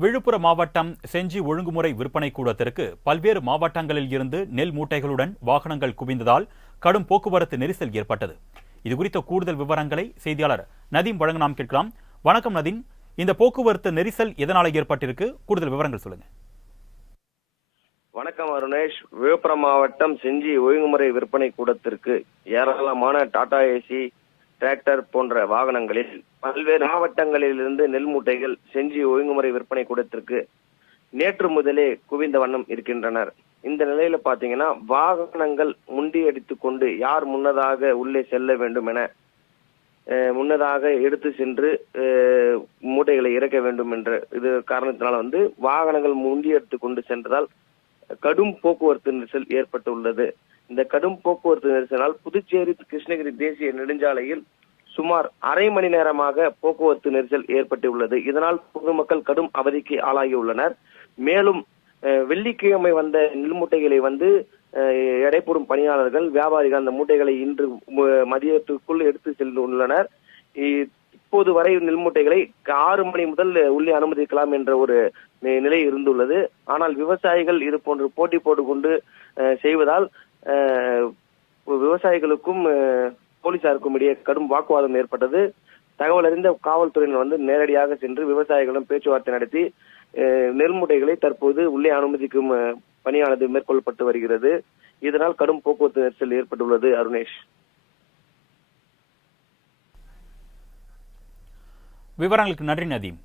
விழுப்புரம் மாவட்டம் செஞ்சி ஒழுங்குமுறை விற்பனை கூடத்திற்கு பல்வேறு மாவட்டங்களில் இருந்து நெல் மூட்டைகளுடன் வாகனங்கள் குவிந்ததால் கடும் போக்குவரத்து நெரிசல் ஏற்பட்டது. இது குறித்த கூடுதல் விவரங்களை செய்தியாளர் நதீம் வழங்க நாம் கேட்கலாம். வணக்கம் நதீம். இந்த போக்குவரத்து நெரிசல் எதனால ஏற்பட்டிருக்கு? கூடுதல் விவரங்கள் சொல்லுங்க. வணக்கம் அருணேஷ். விழுப்புரம் மாவட்டம் செஞ்சி ஒழுங்குமுறை விற்பனை கூடத்திற்கு ஏராளமான டாடா ஏசி டிராக்டர் போன்ற வாகனங்களில் பல்வேறு மாவட்டங்களிலிருந்து நெல் மூட்டைகள் செஞ்சி ஒழுங்குமுறை விற்பனை கூடத்திற்கு நேற்று முதலே குவிந்த வண்ணம் இருக்கின்றனர். இந்த நிலையில பாத்தீங்கன்னா வாகனங்கள் முண்டியடித்து கொண்டு யார் முன்னதாக உள்ளே செல்ல வேண்டும் என அஹ், முன்னதாக எடுத்து சென்று மூட்டைகளை இறக்க வேண்டும் என்ற இது காரணத்தினால வந்து வாகனங்கள் முண்டியடித்து கொண்டு சென்றதால் கடும் போக்குவரத்து நெரிசல் ஏற்பட்டுள்ளது. இந்த கடும் போக்குவரத்து நெரிசலால் புதுச்சேரி கிருஷ்ணகிரி தேசிய நெடுஞ்சாலையில் சுமார் அரை மணி நேரமாக போக்குவரத்து நெரிசல் ஏற்பட்டுள்ளது. இதனால் பொதுமக்கள் கடும் அவதிக்கு ஆளாகியுள்ளனர். மேலும் அஹ், வெள்ளிக்கிழமை வந்த நெல் மூட்டைகளை வந்து அஹ், பணியாளர்கள் வியாபாரிகள் அந்த மூட்டைகளை இன்று மதியத்துக்குள் எடுத்து செல்லுள்ளனர். இ- இப்போது வரை நெல் மூட்டைகளை ஆறு மணி முதல் உள்ளே அனுமதிக்கலாம் என்ற ஒரு நிலை இருந்துள்ளது. ஆனால் விவசாயிகள் இது போன்று போட்டி போட்டுக்கொண்டு செய்வதால் விவசாயிகளுக்கும் போலீசாருக்கும் இடையே கடும் வாக்குவாதம் ஏற்பட்டது. தகவல் அறிந்த காவல்துறையினர் வந்து நேரடியாக சென்று விவசாயிகளிடம் பேச்சுவார்த்தை நடத்தி அஹ், நெல் மூட்டைகளை தற்போது உள்ளே அனுமதிக்கும் பணியானது மேற்கொள்ளப்பட்டு வருகிறது. இதனால் கடும் போக்குவரத்து நெரிசல் ஏற்பட்டுள்ளது அருணேஷ். விவரங்களுக்கு நன்றி நதீம்.